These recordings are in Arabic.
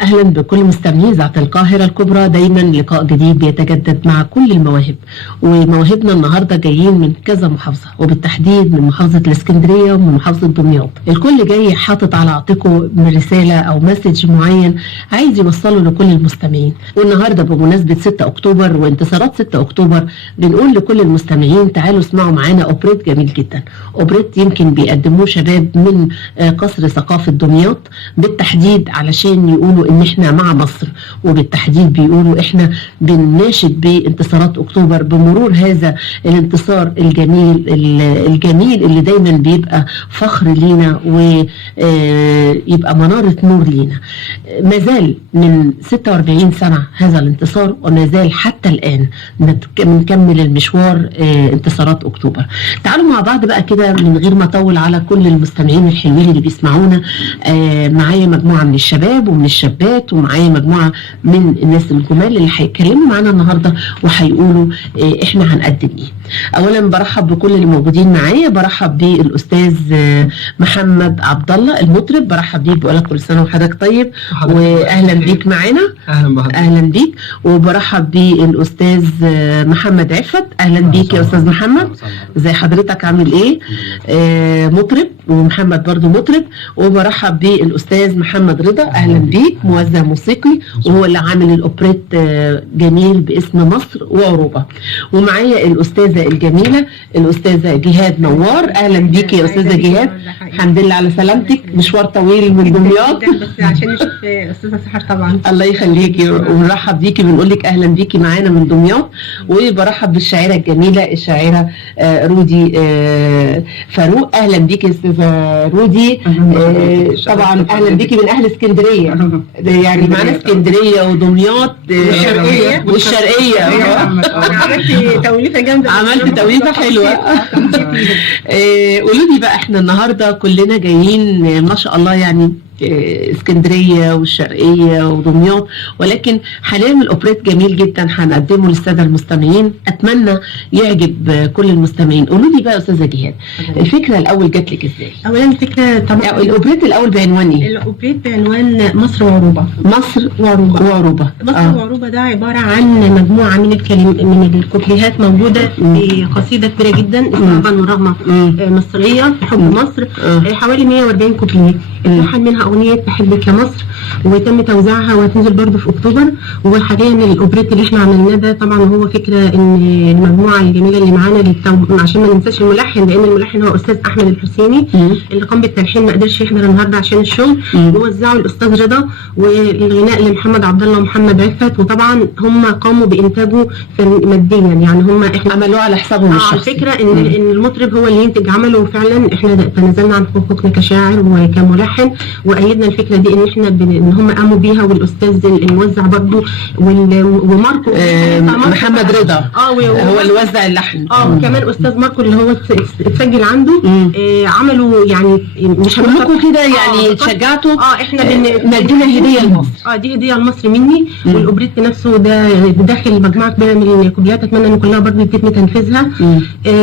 أهلا بكل مستمعي إذاعة القاهرة الكبرى. دايما لقاء جديد بيتجدد مع كل المواهب، ومواهبنا النهاردة جايين من كذا محافظة، وبالتحديد من محافظة الإسكندرية ومن محافظة دمياط. الكل جاي حاطط على عاتقه من رسالة أو مسج معين عايز يوصله لكل المستمعين. والنهاردة بمناسبة 6 أكتوبر وانتصارات 6 أكتوبر بنقول لكل المستمعين تعالوا اسمعوا معانا أوبريت جميل جدا. أوبريت يمكن بيقدموه شباب من قصر ثقافة دمياط بالتحديد علشان يقولوا ان احنا مع مصر، وبالتحديد بيقولوا احنا بنناشد بانتصارات اكتوبر بمرور هذا الانتصار الجميل اللي دايما بيبقى فخر لينا ويبقى منارة نور لينا. مازال من 46 سنة هذا الانتصار، ومازال حتى الآن بنكمل المشوار انتصارات اكتوبر. تعالوا مع بعض بقى كده من غير ما اطول على كل المستمعين الحلوين اللي بيسمعونا. معايا مجموعة من الشباب ومن الشابات، ومعايا مجموعة من الناس الجمال اللي هيتكلموا معانا النهاردة وهيقولوا احنا هنقدم ايه. اولا برحب بكل اللي موجودين معايا. برحب بالاستاذ محمد عبد الله المطرب، برحب بيك بقول لك كل سنة وحضرتك طيب واهلا بيك معانا. اهلا بيك. وبرحب بالاستاذ محمد عفت، اهلا بيك يا استاذ محمد. ازي حضرتك عامل ايه؟ مطرب، ومحمد برضو مطرب. وبرحب بالاستاذ محمد رضا، اهلا بيك، موزع موسيقي وهو اللي عامل الاوبريت جميل باسم مصر وعروبة. ومعايا الاستاذة الجميلة الاستاذة جهاد نوار، اهلا بيك يا استاذة جهاد. الحمد لله على سلامتك، مشوار طويل من دمياط بس عشان نشوف استاذة سحر طبعا. الله يخليكي ونرحب بيكي، بنقول لك اهلا بيكي معانا من دمياط. وبرحب بالشاعرة الجميلة الشاعرة رودي فاروق، اهلا بيكي يا استاذة رودي. طبعا اهلا بيكي من اهل اسكندريه، يعني معانا اسكندريه ودمياط والشرقيه. عملت توليفه جامده، عملت توليفه حلوه. قولوا لي بقى، احنا النهارده كلنا جايين ما شاء الله يعني اسكندريه والشرقيه ودمياط، ولكن هنعمل اوبريت جميل جدا هنقدمه للساده المستمعين، اتمنى يعجب كل المستمعين. قولوا لي بقى يا استاذه جهاد، الفكره الاول جات لك ازاي؟ اولا الفكره طبعا الاوبريت الاول بعنوان ايه؟ الاوبريت بعنوان مصر وعروبه. مصر وعروبه. مصر وعروبه ده عباره عن مجموعه من الكوبليهات موجوده في قصيده كبيره جدا اسمها بانوراما مصريه حب مصر. حوالي 140 كوبليه، اتلحن منها اغنيه بحبك يا مصر، وتم توزيعها وهتنزل برضه في اكتوبر. وحاليا الاوبريت اللي احنا عملناه ده طبعا هو فكره ان المجموعه الجميله اللي معانا عشان ما ننساش الملحن، لان الملحن هو استاذ احمد الحسيني اللي قام بالتلحين، ما قدرش يحضر النهارده عشان الشغل. ووزعوا الاستاذ رضا، والغناء لمحمد عبد الله ومحمد عفت. وطبعا هم قاموا بانتاجه ماديا، يعني هم احنا عملوه على حسابهم الشخصي. الفكره ان المطرب هو اللي ينتج عمله، وفعلا احنا تنازلنا عن حقوقنا كشاعر وكملحن، وايدنا الفكره دي ان احنا ان هم قاموا بيها. والاستاذ الموزع برضه وماركو محمد رضا هو اللي وزع اللحن. وكمان استاذ ماركو اللي هو اتسجل عنده. عملوا يعني مش كلكم كده يعني شجعتوا. احنا ندينا هديه لمصر. دي هديه لمصر مني. والاوبريت نفسه ده داخل مجموعه كبيره من الكوبليات، اتمنى ان كلها برضه يتم تنفيذها.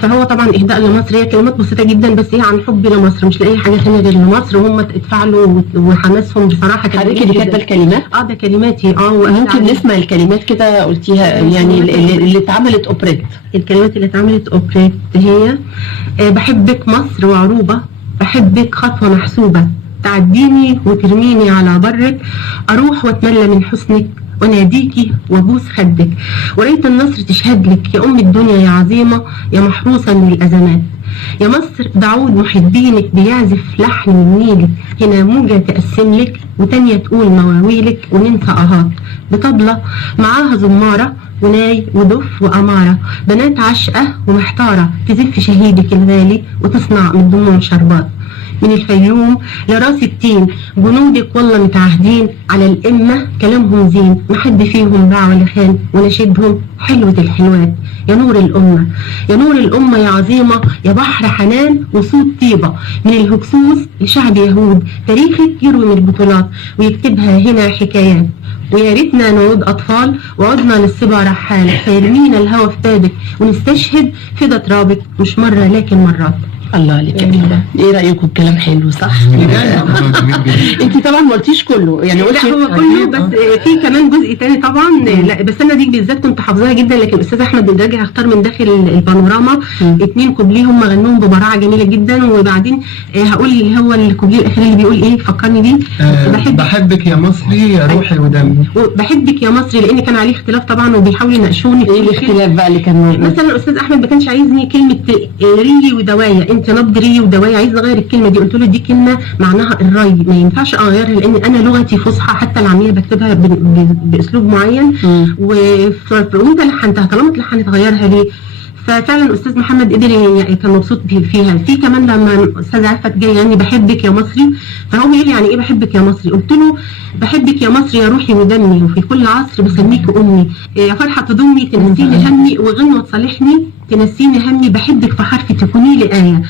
فهو طبعا اهداء لمصر، هي كلمات بسيطه جدا بس هي عن حبي لمصر، مش لاي حاجه ثانيه غير لمصر. وهم اتفاعلوا وحماسهم بصراحه كان حضرتك اللي كاتبه الكلمات؟ ده كلماتي. ممكن نسمع الكلمات كده قلتيها يعني اللي اتعملت اوبريت. الكلمات اللي اتعملت اوبريت هي بحبك مصر وعروبه، بحبك خطوه محسوبه، تعديني وترميني على برك، اروح واتملى من حسنك وناديكي وابوس خدك، وريت النصر تشهد لك يا ام الدنيا يا عظيمه يا محروسه من الازمات، يا مصر بعود محبينك بيعزف لحن من نيلك، هنا موجة تقسم لك وتانية تقول مواويلك، وننسى اهات بطبلة معاها زمارة وناي ودف وأمارة، بنات عشقة ومحتارة تزف شهيدك الغالي وتصنع من دموع شربات. من الفيوم لراس التين جنودك والله متعهدين على الأمة كلامهم زين، محد فيهم باع ولا خان، ونشدهم حلوة الحلوات. يا نور الأمة يا نور الأمة يا عظيمة يا بحر حنان وصوت طيبة، من الهكسوس لشعب يهود تاريخك يروي من البطولات ويكتبها هنا حكايات. ويا ريتنا نعود أطفال وعدنا للصبا رحال، فيرمينا الهوى في بابك ونستشهد فدا ترابك مش مرة لكن مرات. الله عليك. ايه رايكم؟ الكلام حلو صح؟ انت طبعا ما قلتيش كله يعني، لا هو كله بس في كمان جزء تاني طبعا. لا بس انا دي بالذات كنت حافظاها جدا، لكن الاستاذ احمد بن راجع هختار من داخل البانوراما 2 كوبليه هم غنوهم ببراعه جميله جدا. وبعدين هقول اللي هو الكوبليه الاخير اللي بيقول ايه، فكرني بيه. بحبك يا مصري يا روحي ودمي. بحبك يا مصري، لان كان عليه اختلاف طبعا وبيحاولوا يناقشوني في ايه الاختلاف بقى اللي كان مثلا الاستاذ احمد ما كانش عايزني كلمه ري ودوايا، انت نبض ري ودوايا، عايز اغير الكلمه دي. قلت له دي كلمه معناها الري، ما ينفعش اغيرها لان انا لغتي فصحى، حتى العاميه بكتبها باسلوب معين. وانت لحنتها، طالما اتلحنت غيرها ليه؟ ففعلا استاذ محمد قدر يعني كان مبسوط فيها. في كمان لما استاذ عفت جاي يعني بحبك يا مصري، فهو بيقول يعني ايه بحبك يا مصري؟ قلت له بحبك يا مصري يا روحي ودمي، وفي كل عصر بسميك امي، يا فرحه تضمي تنسيني همي، وغنوه تصالحني تنسيني همي، بحبك في حرف تكوني لي ايه،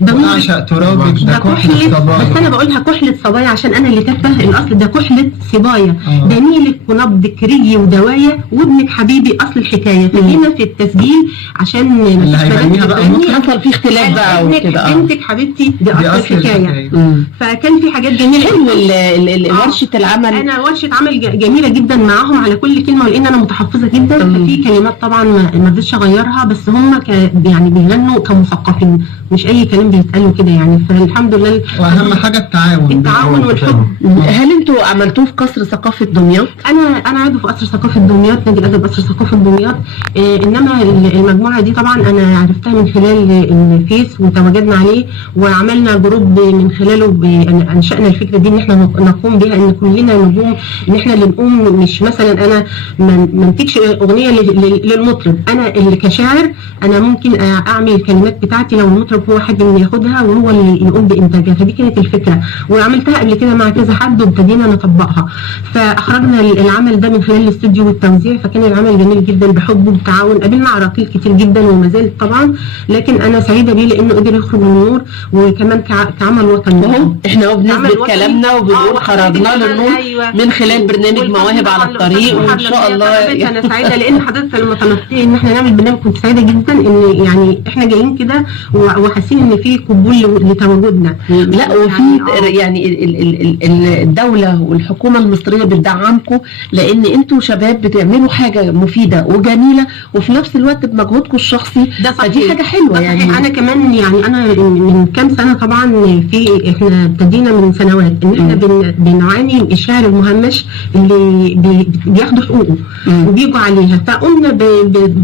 بعشق ترابك ده كحلة صبايا. بس انا بقولها كحلة صبايا عشان انا اللي كاتبه الاصل، ده كحلة صبايا، ده نيلك ونبضك ري ودوايا، وابنك حبيبي اصل الحكايه. فجينا في التسجيل عشان اللي هيغنيها بقى حصل فيه اختلاف بقى وكده. بنتك حبيبتي دي اصل الحكايه. فكان في حاجات جميله حلو. ورشه العمل، انا ورشه عمل جميله جدا معاهم على كل كلمه، ولان انا متحفظه جدا ففي كلمات طبعا ما رضيتش اغيرها، بس هم يعني بيغنوا كمثقفين، مش اي كلام بيتقالوا كده يعني. فالحمد لله. واهم حاجه التعاون والحب. هل انتوا عملتوه في قصر ثقافه دمياط؟ انا عضو في قصر ثقافه دمياط، نادي الادب قصر ثقافه دمياط. انما المجموعه دي طبعا انا عرفتها من خلال الفيس وتواجدنا عليه وعملنا جروب من خلاله. انشانا الفكره دي ان احنا نقوم بها، ان كلنا نقوم، ان احنا اللي نقوم، مش مثلا انا ما انتجش اغنيه للمطرب، انا اللي كشاعر انا ممكن اعمل الكلمات بتاعتي لو المطرب هو حد اللي ياخدها وهو اللي يقوم بانتاجها. فدي كانت الفكره، وعملتها قبل كده مع كذا حد وابتدينا نطبقها. فاخرجنا العمل ده من خلال الاستوديو والتوزيع، فكان العمل جميل جدا بحب وبتعاون. قابلنا عراقيل كتير جدا وما زالت طبعا، لكن انا سعيده بيه لانه قدر يخرج من النور، وكمان كعمل وطني. اهو احنا بنثبت كلامنا وبنقول خرجنا للنور من خلال برنامج مواهب على الطريق، وان شاء الله. انا سعيده لان حضرتك لما طلبتي ان احنا نعمل برنامج كنت سعيده جدا ان يعني احنا جايين كده وحاسين ان في قبول لتواجدنا. لا وفي يعني الدوله والحكومه المصريه بتدعمكم، لان انتوا شباب بتعملوا حاجه مفيده وجميله، وفي نفس الوقت بمجهودكم الشخصي. فدي حاجه حلوه يعني. انا كمان يعني انا من كام سنه طبعا احنا ابتدينا من سنوات ان احنا بنعاني من الشعر المهمش اللي بياخدوا حقوقه وبيجوا عليها. فقمنا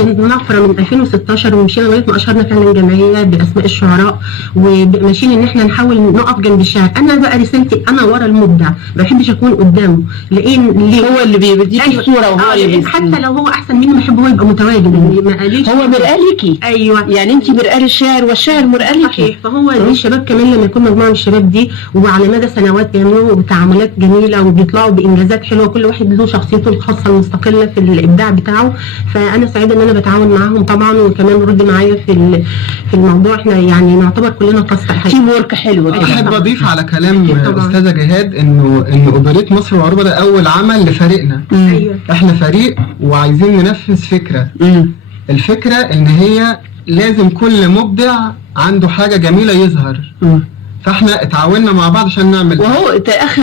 بنفره من 2016 ومشينا لغايه ما اشهرنا فعلا جمعيه باسماء الشعراء، وماشيين ان احنا نحاول نقف جنب الشعر. انا بقى رسالتي انا ورا المبدع، ما بحبش اكون قدامه، لان هو اللي بيديك الصوره وهو اللي حتى لو هو احسن مني بحب هو يبقى متواجد. ما قاليش هو مرآة ليكي. ايوه يعني انت مرآة للشاعر والشاعر مرآة ليكي. فهو الشباب كمان لما يكون مجموعه من الشباب دي وعلى مدى سنوات بيعملوا تعاملات جميله وبيطلعوا بانجازات حلوه، كل واحد له شخصيته الخاصه المستقله في الابداع بتاعه. فانا سعيده ان انا بتعاون معاهم طبعا، وكمان رد معايا في الموضوع. احنا يعني نعتبر كلنا قصه تيم ورك حلو. احب اضيف على كلام استاذه جهاد انه اوبريت مصر وعروبه ده اول عمل لفريقنا. ايوه احنا فريق وعايزين ننفذ فكره. الفكره ان هي لازم كل مبدع عنده حاجه جميله يظهر. فاحنا اتعاوننا مع بعض عشان نعمل. وهو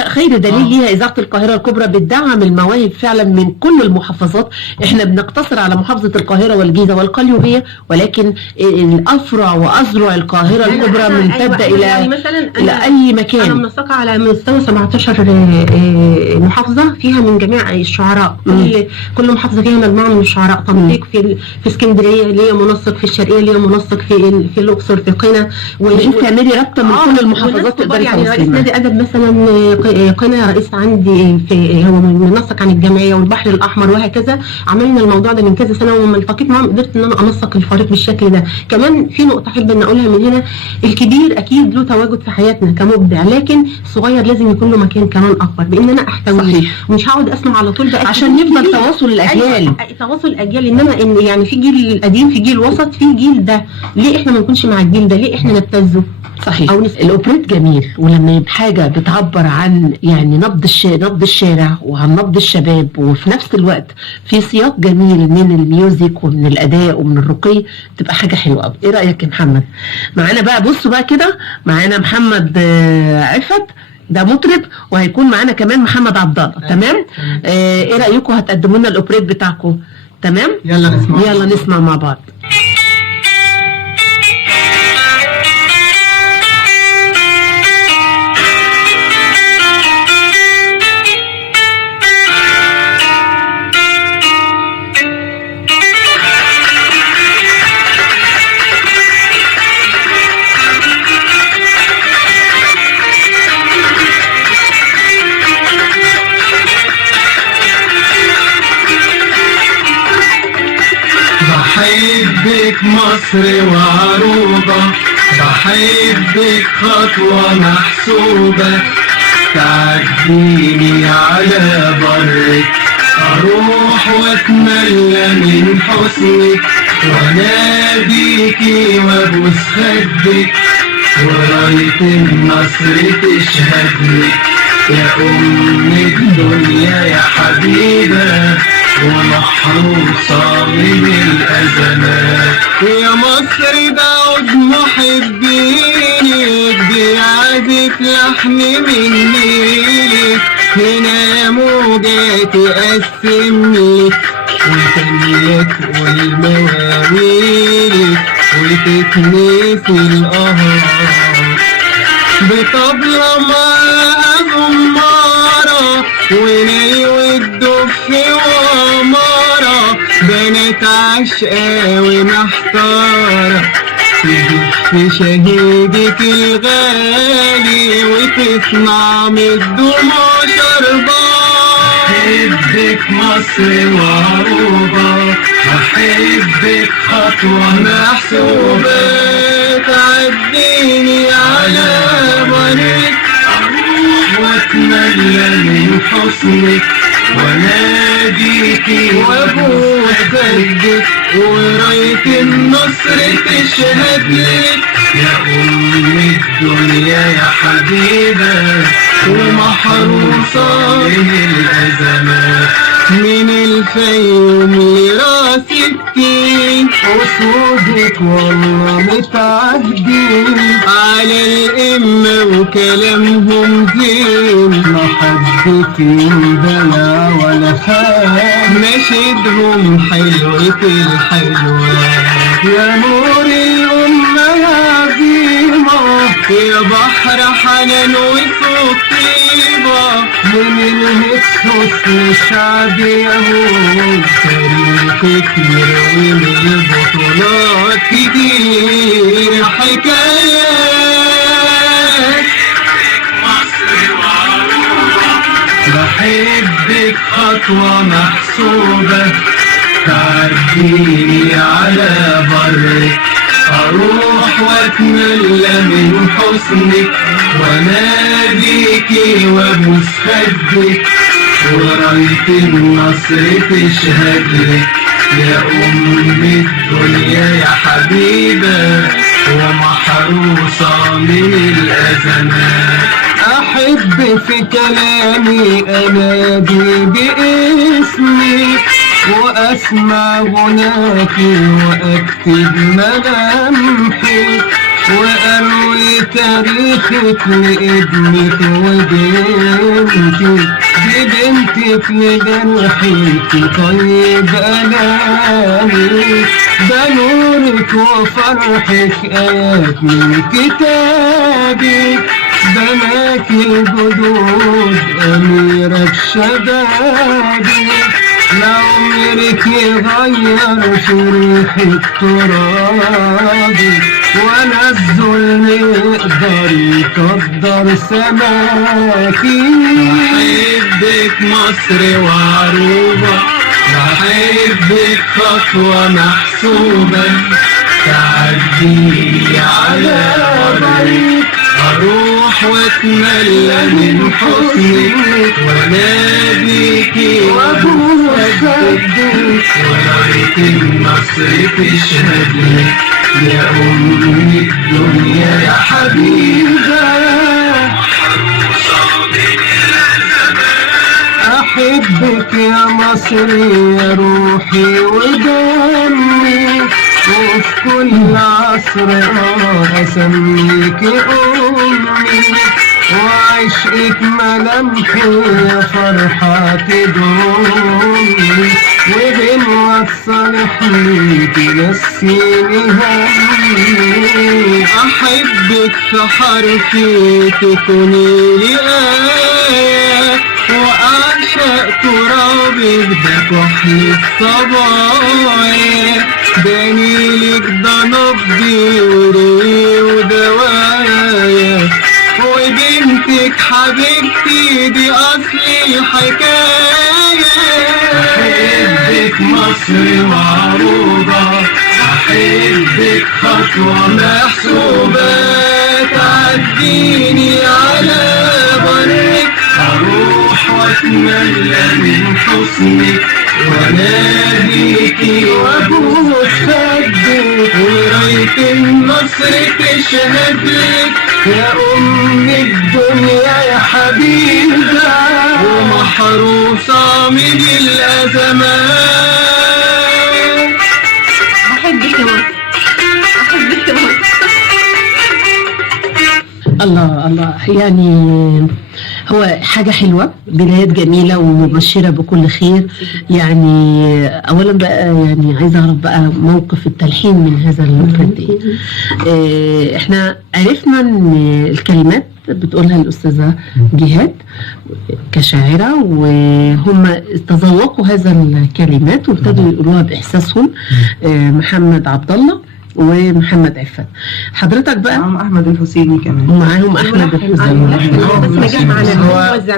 خير دليل ليها اذاعه القاهره الكبرى بتدعم المواهب فعلا من كل المحافظات. احنا بنقتصر على محافظه القاهره والجيزه والقليوبيه، ولكن الافرع واذرع القاهره الكبرى ممتده الى يعني مثلا الى اي مكان. انا منسقه على مستوى 17 محافظه فيها من جميع الشعراء. كل محافظه فيها مجموعه من الشعراء. تنسيق في اسكندريه ليا منسق، في الشرقيه ليا منسق، في الاقصر، في قنا. بتعملي رابطه من كل المحافظات تقدري يعني رئيس نادي ادب مثلا قنا رئيس عندي هو منسق عن الجمعيه والبحر الاحمر وهكذا. عملنا الموضوع ده من كذا سنه، ولما التقيت معاهم قدرت ان انا انسق الفريق بالشكل ده. كمان في نقطه احب ان اقولها من هنا، الكبير اكيد له تواجد في حياتنا كمبدع، لكن الصغير لازم يكون له مكان كمان اكبر بان انا احتويه. ومش هقعد اسمع على طول بقى عشان يفضل تواصل الاجيال. تواصل الاجيال، انما ان يعني في جيل قديم، في جيل وسط، في جيل ده. ليه احنا ما نكونش مع الجيل ده؟ ليه احنا نبتزه؟ صحيح. أو الأوبريت جميل، ولما يبقى حاجة بتعبر عن يعني نبض الشارع وعن نبض الشباب، وفي نفس الوقت في سياق جميل من الميوزك ومن الأداء ومن الرقي، تبقى حاجة حلوة قوي. إيه رأيك يا محمد؟ معانا بقى، بصوا بقى كده، معانا محمد عفت، ده مطرب، وهيكون معانا كمان محمد عبد الله. تمام؟ إيه رأيكم هتقدموا لنا الأوبريت بتاعكم؟ تمام؟ يلا نسمع مع بعض. بحبك مصر وعروبة، بحبك خطوة محسوبة، تعديني على برك، أروح وأتملى من حسنك، وأناديكي وأبوس خدك، وراية النصر تشهدلك، يا أم الدنيا يا حبيبة، ومحروسة من الأزمات، يا مصر بعد محبينك، بيعزف لحن من نيلك، هنا موجة تقسملك، وتانية تقول مواويلك، وتتنسي القهر بطبلة معاها زمارة، وناي والدف ومارة، بنات عشقة ومحتارة، تدف شهيدك الغالي، وتسمع من الدموع شربان. بحبك مصر وعروبة، بحبك خطوة محسوبة، تعديني على برك، أروح وأتملى من حسنك، وأناديكي وأبوس خدك، وراية النصر تشهدلك، يا أم الدنيا يا حبيبة، ومحروسة من الأزمات، من الفيوم لراس التين، أسودك والله متعهدين، على الأمة وكلامهم زين، ما حد فيهم بلا ولا خان، نشيدهم حلوة الحلوة، يا نور الأمة يا عظيمة، يا بحر حنان وصوت طيبة، من الهيك حسن الشعب يهود، تاريخك يروي من البطولات كتير حكايات. مصر وعروبة، بحبك خطوة محسوبة، تعديني على برك، أروح وأتملى من حسنك، وأناديكي وأبوس خدك، وراية النصر تشهدلك، يا أم الدنيا يا حبيبة، ومحروسة من الأزمات. أحب في كلامي أنادي باسمك، وأسمع غناكي وأكتب ملامحك، وأروي تاريخك لابنك وبنتك، ببنتك لجرحك طيب ألامك، بنورك وفرحك آيات من كتابك، بناك الجدود أميرة شبابك، لعمرك يغير شريح التراب، ولا الظلم يقدر يقدر سماكي. بحبك مصر وعروبة، بحبك خطوة محسوبة، تعديني على برك، أروح وأتملى من حسنك، وأناديكي وأبوس خدك، وراية النصر تشهدلك، يا أم الدنيا يا حبيبة، أحبك يا مصر يا روحي ودمي، وفي كل عصر أسميك أمي، وعشقك ملامحي يا فرحة تدومي، وبنوصل حليك نسيني همي، أحبك في حرفي تكوني لي آية، وأعشق ترابك ده كحل الصبايا، دليلك ده نبضي وري ودوايا، وبنتك حبيبتي دي أصل الحكاية. أحبك مصر وعروبة، أحبك خطوة محسوبة، تعديني على برك، أروح وأتملى من حسنك، وأناديكي وأبوس خدك، وراية النصر تشهد لك يا أم الدنيا يا حبيبة، ومحروسة من الأزمات. بحبك يا مصر، بحبك يا مصر. الله الله، يعني هو حاجة حلوة، بدايات جميلة ومبشرة بكل خير. يعني أولا بقى يعني عايزة أعرف بقى موقف التلحين من هذا الأوبريت. احنا عرفنا ان الكلمات بتقولها الأستاذة جهاد كشاعرة، وهم تذوقوا هذا الكلمات وابتدوا يقولوها بإحساسهم. محمد عبد الله ومحمد عفت. حضرتك بقى معاهم احمد الحسيني كمان، ومعاهم احمد الحسيني. بس نجح معانا موزع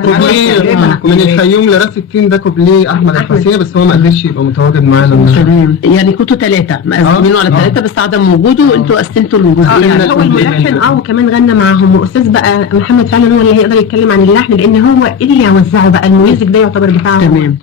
من الفيوم لراس التين ده كوبليه احمد الحسيني، بس هو ما قدرش يبقى متواجد معانا. تمام، يعني كنتوا ثلاثة مقسمينه على ثلاثة، بس عدم وجوده وانتوا قسمتوا الجزئية. هو الملحن وكمان غنى معاهم، واستاذ بقى محمد فعلا هو اللي هيقدر يتكلم عن اللحن، لان هو اللي يوزعه بقى، الميوزك ده يعتبر بتاعه. تمام.